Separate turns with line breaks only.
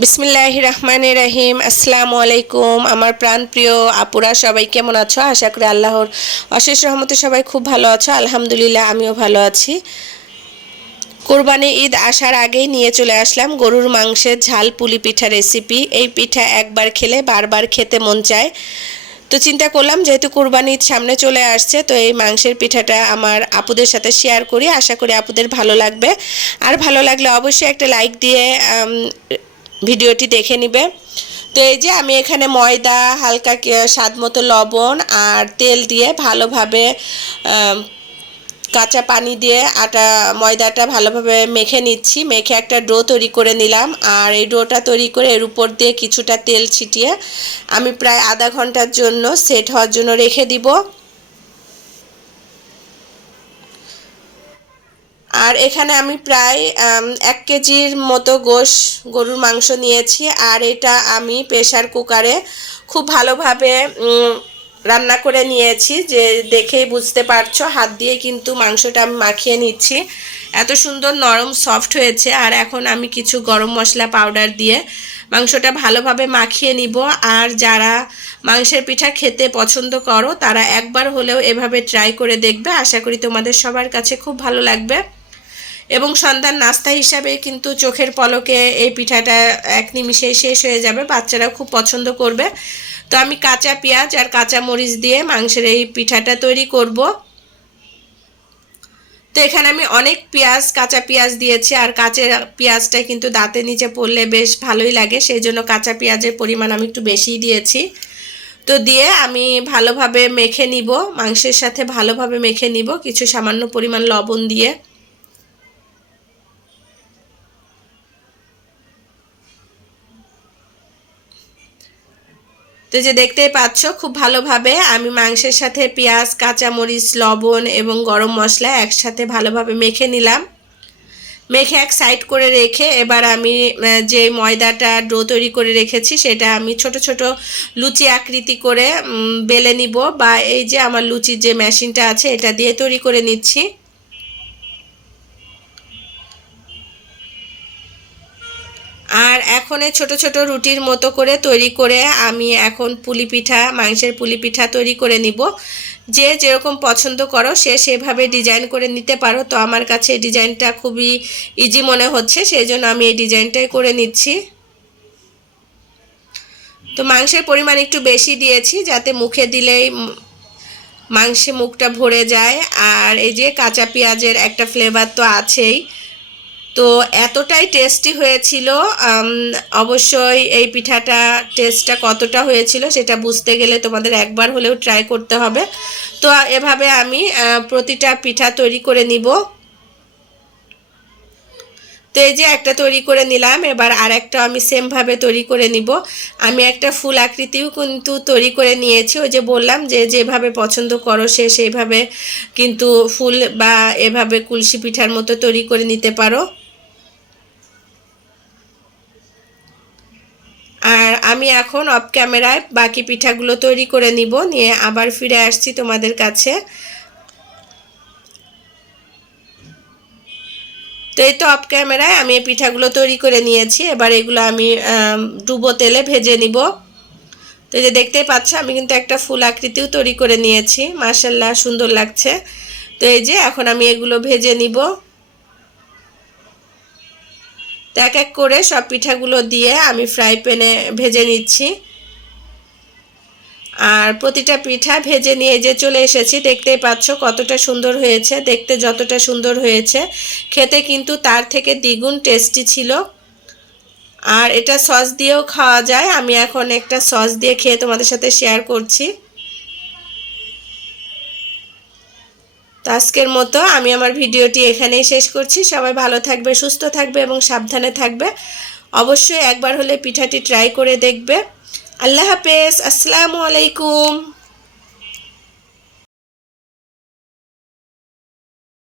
বিসমিল্লাহ রহমান রহিম। আসসালামু আলাইকুম। আমার প্রাণপ্রিয় আপুরা, সবাই কেমন আছো? আশা করি আল্লাহর অশেষ রহমতে সবাই খুব ভালো আছো। আলহামদুলিল্লাহ, আমিও ভালো আছি। কোরবানি ঈদ আসার আগেই নিয়ে চলে আসলাম গরুর মাংসের ঝাল পুলি পিঠা রেসিপি। এই পিঠা একবার খেলে বারবার খেতে মন চায়। তো চিন্তা করলাম, যেহেতু কোরবানি ঈদ সামনে চলে আসছে, তো এই মাংসের পিঠাটা আমার আপুদের সাথে শেয়ার করি। আশা করি আপুদের ভালো লাগবে। আর ভালো লাগলে অবশ্যই একটা লাইক দিয়ে ভিডিওটি দেখে নিবে। তো এই যে আমি এখানে ময়দা, হালকা স্বাদ মতো লবণ আর তেল দিয়ে ভালোভাবে কাঁচা পানি দিয়ে আটা, ময়দাটা ভালোভাবে মেখে নিচ্ছি। মেখে একটা ডো তৈরি করে নিলাম আর এই ডোটা তৈরি করে এর উপর দিয়ে কিছুটা তেল ছিটিয়ে আমি প্রায় আধা ঘণ্টার জন্য সেট হওয়ার জন্য রেখে দিব। আর এখানে আমি প্রায় এক কেজির মতো গোশ, গরুর মাংস নিয়েছি। আর এটা আমি প্রেশার কুকারে খুব ভালোভাবে রান্না করে নিয়েছি। যে দেখেই বুঝতে পারছ, হাত দিয়ে কিন্তু মাংসটা আমি মাখিয়ে নিচ্ছি। এত সুন্দর নরম সফট হয়েছে। আর এখন আমি কিছু গরম মশলা পাউডার দিয়ে মাংসটা ভালোভাবে মাখিয়ে নিব। আর যারা মাংসের পিঠা খেতে পছন্দ করো, তারা একবার হলেও এভাবে ট্রাই করে দেখবে। আশা করি তোমাদের সবার কাছে খুব ভালো লাগবে। এবং সন্ধ্যার নাস্তা হিসাবে কিন্তু চোখের পলকে এই পিঠাটা এক নিমিষেই শেষ হয়ে যাবে বাচ্চারা খুব পছন্দ করবে। তো আমি কাঁচা পেঁয়াজ আর কাঁচা মরিচ দিয়ে মাংসের এই পিঠাটা তৈরি করব। তো এখানে আমি অনেক পেঁয়াজ, কাঁচা পেঁয়াজ দিয়েছি আর কাঁচা পেঁয়াজটা কিন্তু দাঁতের নিচে পড়লে বেশ ভালোই লাগে সেই জন্য কাঁচা পেঁয়াজের পরিমাণ আমি একটু বেশিই দিয়েছি। তো দিয়ে আমি ভালোভাবে মেখে নিব, মাংসের সাথে ভালোভাবে মেখে নিব, কিছু সামান্য পরিমাণ লবণ দিয়ে। তো যে দেখতেই পাচ্ছ, খুব ভালোভাবে আমি মাংসের সাথে পেঁয়াজ, কাঁচামরিচ, লবণ এবং গরম মশলা একসাথে ভালোভাবে মেখে নিলাম। মেখে এক সাইড করে রেখে এবার আমি যে ময়দাটা ডো তৈরি করে রেখেছি সেটা আমি ছোট ছোট লুচি আকৃতি করে বেলে নিব বা এই যে আমার লুচির যে মেশিনটা আছে এটা দিয়ে তৈরি করে নিচ্ছি। আর এখন এই ছোট ছোট রুটির মতো করে তৈরি করে আমি এখন পুলি পিঠা, মাংসের পুলি পিঠা তৈরি করে নিব। যে যেরকম পছন্দ করো, সে সেভাবে ডিজাইন করে নিতে পারো। তো আমার কাছে ডিজাইনটা খুবই ইজি মনে হচ্ছে, সেই জন্য আমি এই ডিজাইনটাই করে নিচ্ছি। তো মাংসের পরিমাণ একটু বেশি দিয়েছি, যাতে মুখে দিলেই মাংসে মুখটা ভরে যায়। আর এই যে কাঁচা পেঁয়াজের একটা ফ্লেভার তো আছেই। তো এতটাই টেস্টি হয়েছিল অবশ্যই এই পিঠাটা টেস্টটা কতটা হয়েছিল সেটা বুঝতে গেলে তোমাদের একবার হলেও ট্রাই করতে হবে। তো এভাবে আমি প্রতিটা পিঠা তৈরি করে নিব। তো এই যে একটা তৈরি করে নিলাম, এবার আর একটা আমি সেমভাবে তৈরি করে নিব। আমি একটা ফুল আকৃতিও কিন্তু তৈরি করে নিয়েছি, ওই যে বললাম যে যেভাবে পছন্দ করো সে সেইভাবে কিন্তু ফুল বা এভাবে কুলসি পিঠার মতো তৈরি করে নিতে পারো আর আমি এখন অফ ক্যামেরায় বাকি পিঠাগুলো তৈরি করে নিব, নিয়ে আবার ফিরে আসছি তোমাদের কাছে। তো এই তো অফ ক্যামেরায় আমি এই পিঠাগুলো তৈরি করে নিয়েছি, এবার এগুলো আমি ডুবো তেলে ভেজে নিব। তো যে দেখতেই পাচ্ছ, আমি কিন্তু একটা ফুল আকৃতিও তৈরি করে নিয়েছি মার্শাল্লাহ সুন্দর লাগছে। তো এই যে এখন আমি এগুলো ভেজে নিব। এক এক করে সব পিঠাগুলো দিয়ে আমি ফ্রাই প্যানে ভেজে নিচ্ছি। আর প্রতিটা পিঠা ভেজে নিয়ে যে চলে এসেছি, দেখতেই পাচ্ছ কতটা সুন্দর হয়েছে, দেখতে যতটা সুন্দর হয়েছে। খেতে কিন্তু তার থেকে দ্বিগুণ টেস্টি ছিল। আর এটা সস দিয়েও খাওয়া যায়। আমি এখন একটা সস দিয়ে খেয়ে তোমাদের সাথে শেয়ার করছি। তো আজকের মতো আমি আমার ভিডিওটি এখানেই শেষ করছি। সবাই ভালো থাকবে, সুস্থ থাকবে এবং সাবধানে থাকবে। অবশ্যই একবার হলে পিঠাটি ট্রাই করে দেখবে। আল্লাহ হাফেজ, আসসালামু আলাইকুম।